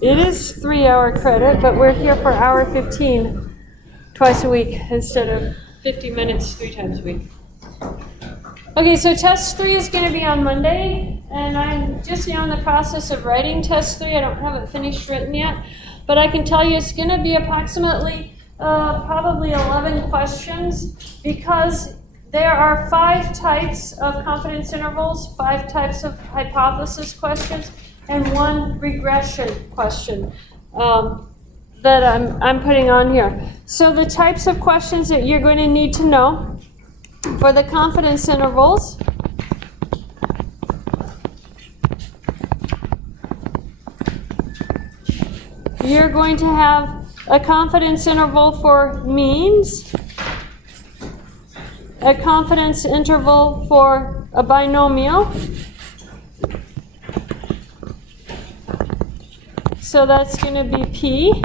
It is 3-hour credit, but we're here for hour 15 twice a week instead of 50 minutes 3 times a week. Okay, so test 3 is going to be on Monday, and I'm just now in the process of writing test 3. I don't have it finished written yet, but I can tell you it's going to be approximately probably 11 questions, because there are 5 types of confidence intervals, 5 types of hypothesis questions, and 1 regression question that I'm putting on here. So the types of questions that you're going to need to know for the confidence intervals, you're going to have a confidence interval for means, a confidence interval for a binomial. So that's going to be P.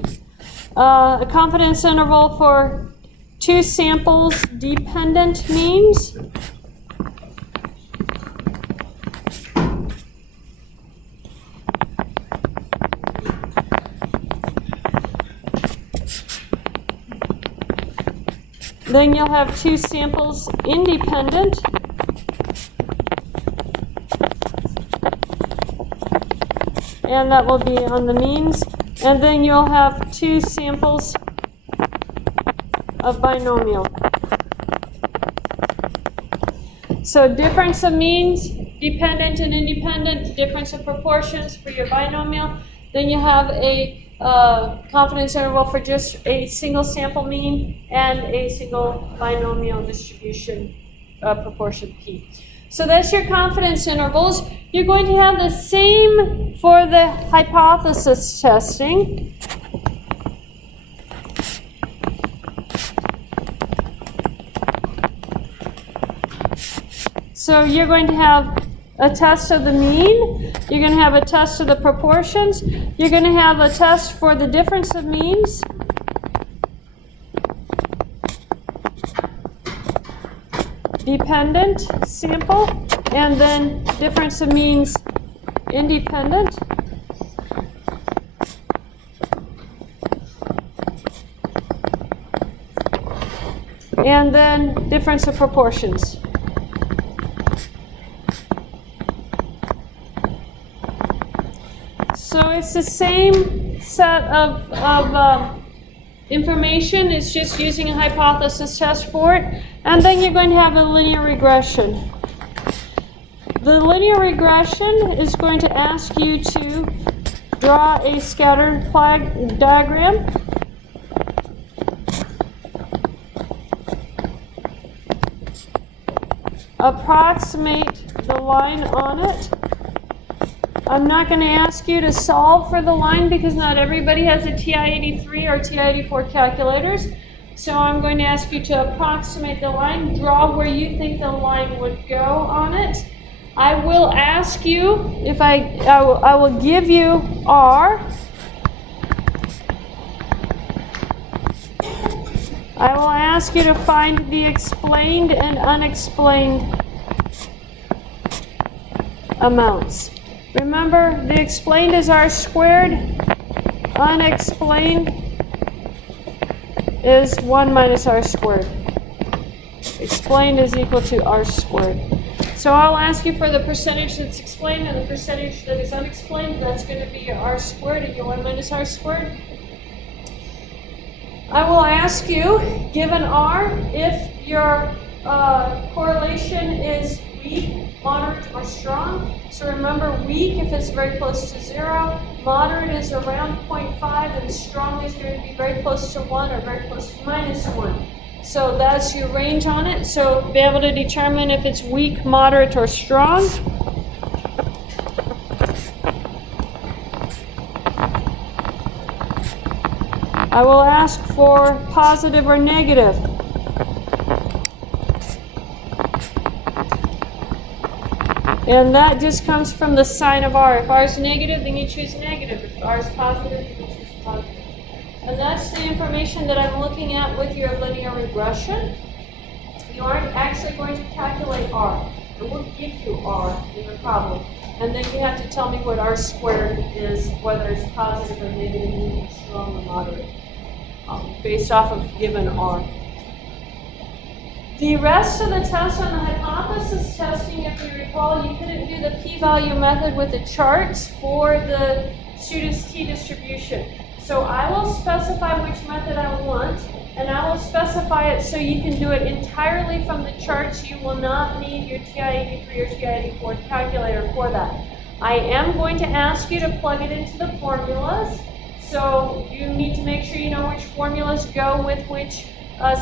A confidence interval for 2 samples dependent means. Then you'll have 2 samples independent. And that will be on the means. And then you'll have 2 samples of binomial. So difference of means, dependent and independent, difference of proportions for your binomial. Then you have a confidence interval for just a single sample mean and a single binomial distribution proportion P. So that's your confidence intervals. You're going to have the same for the hypothesis testing. So you're going to have a test of the mean, you're going to have a test of the proportions, you're going to have a test for the difference of means, dependent sample, and then difference of means independent. And then difference of proportions. So it's the same set of information, it's just using a hypothesis test for it. And then you're going to have a linear regression. The linear regression is going to ask you to draw a scatter plot diagram. Approximate the line on it. I'm not going to ask you to solve for the line because not everybody has a TI-83 or TI-84 calculators. So I'm going to ask you to approximate the line, draw where you think the line would go on it. I will ask you, if I will give you R. I will ask you to find the explained and unexplained amounts. Remember, the explained is R squared, unexplained is 1 minus R squared. Explained is equal to R squared. So I'll ask you for the percentage that's explained and the percentage that is unexplained. That's going to be your R squared and your 1 minus R squared. I will ask you, given R, if your correlation is weak, moderate, or strong. So remember, weak if it's very close to 0, moderate is around 0.5, and strong is going to be very close to 1 or very close to minus 1. So that's your range on it. So be able to determine if it's weak, moderate, or strong. I will ask for positive or negative. And that just comes from the sign of R. If R is negative, then you choose negative. If R is positive, you choose positive. And that's the information that I'm looking at with your linear regression. You aren't actually going to calculate R. It will give you R in the problem. And then you have to tell me what R squared is, whether it's positive or negative, medium, strong or moderate, based off of given R. The rest of the test on the hypothesis testing, if you recall, you couldn't do the p-value method with the charts for the student's t-distribution. So I will specify which method I want, and I will specify it so you can do it entirely from the charts. You will not need your TI-83 or TI-84 calculator for that. I am going to ask you to plug it into the formulas. So you need to make sure you know which formulas go with which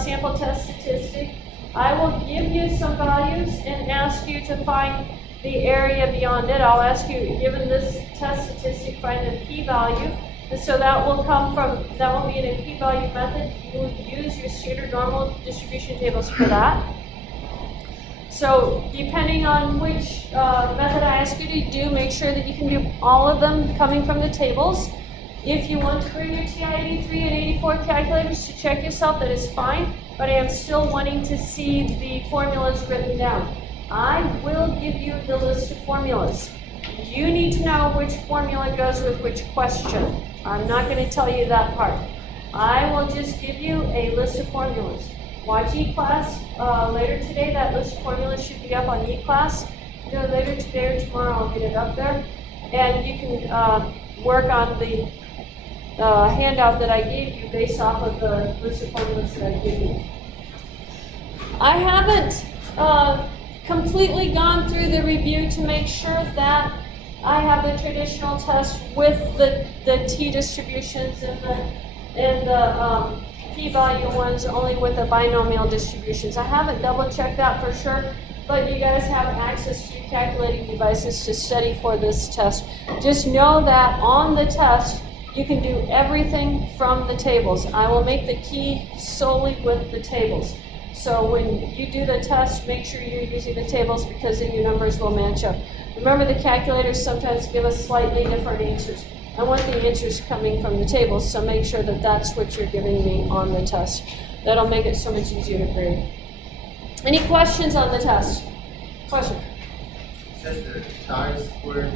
sample test statistic. I will give you some values and ask you to find the area beyond it. I'll ask you, given this test statistic, find the p-value. And so that will be in a p-value method. You will use your standard normal distribution tables for that. So depending on which method I ask you to do, make sure that you can do all of them coming from the tables. If you want to bring your TI-83 and 84 calculators to check yourself, that is fine, but I am still wanting to see the formulas written down. I will give you the list of formulas. You need to know which formula goes with which question. I'm not going to tell you that part. I will just give you a list of formulas. Watch E-Class later today. That list of formulas should be up on E-Class. Either later today or tomorrow I'll get it up there. And you can work on the handout that I gave you based off of the list of formulas that I gave you. I haven't completely gone through the review to make sure that I have the traditional test with the t-distributions and the p-value ones only with the binomial distributions. I haven't double-checked that for sure, but you guys have access to your calculating devices to study for this test. Just know that on the test, you can do everything from the tables. I will make the key solely with the tables. So when you do the test, make sure you're using the tables because then your numbers will match up. Remember, the calculators sometimes give us slightly different answers. I want the answers coming from the tables, so make sure that that's what you're giving me on the test. That'll make it so much easier to grade. Any questions on the test? Question? It says the chi-squared.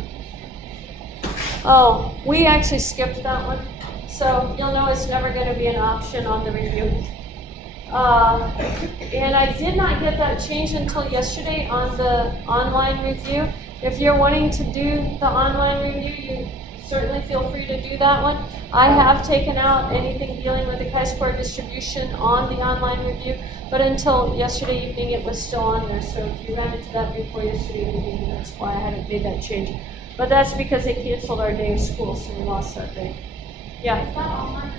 Oh, we actually skipped that one. So you'll know it's never going to be an option on the review. And I did not get that changed until yesterday on the online review. If you're wanting to do the online review, you certainly feel free to do that one. I have taken out anything dealing with the chi-square distribution on the online review, but until yesterday evening it was still on there. So if you ran into that before yesterday evening, that's why I hadn't made that change. But that's because they canceled our day of school, so we lost that day. Yeah? Is that online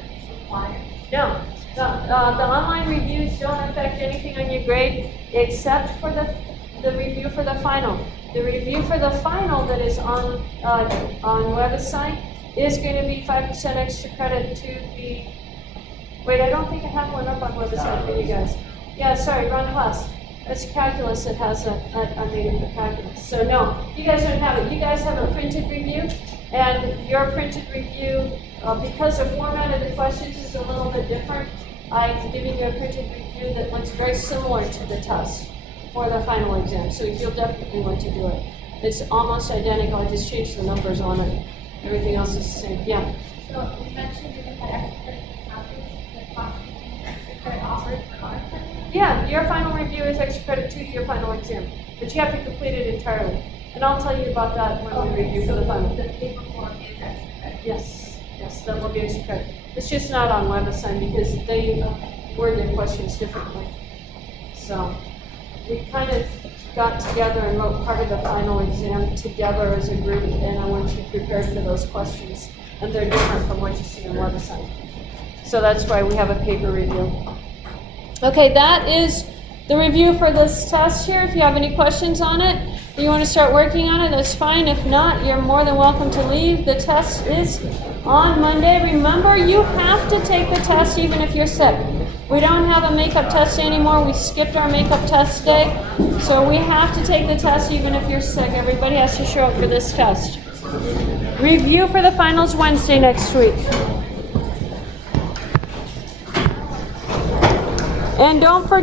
required? No. The online reviews don't affect anything on your grade except for the review for the final. The review for the final that is on WebAssign is going to be 5% extra credit to the... Wait, I don't think I have one up on WebAssign for you guys. Yeah, sorry, wrong class. It's calculus that has a native for calculus. So no, you guys don't have it. You guys have a printed review, and your printed review, because the format of the questions is a little bit different, I'm giving you a printed review that looks very similar to the test for the final exam. So you'll definitely want to do it. It's almost identical. I just changed the numbers on it. Everything else is the same. Yeah. So you mentioned that you had extra credit offered for our credit. Yeah, your final review is extra credit to your final exam, but you have to complete it entirely. And I'll tell you about that when we review for the final. The paper form is extra credit. Yes, that will be extra credit. It's just not on WebAssign because they word their questions differently. So we kind of got together and wrote part of the final exam together as a group, and I want you prepared for those questions. And they're different from what you see on WebAssign. So that's why we have a paper review. Okay, that is the review for this test here. If you have any questions on it, or you want to start working on it, that's fine. If not, you're more than welcome to leave. The test is on Monday. Remember, you have to take the test even if you're sick. We don't have a makeup test anymore. We skipped our makeup test day. So we have to take the test even if you're sick. Everybody has to show up for this test. Review for the finals Wednesday next week. And don't forget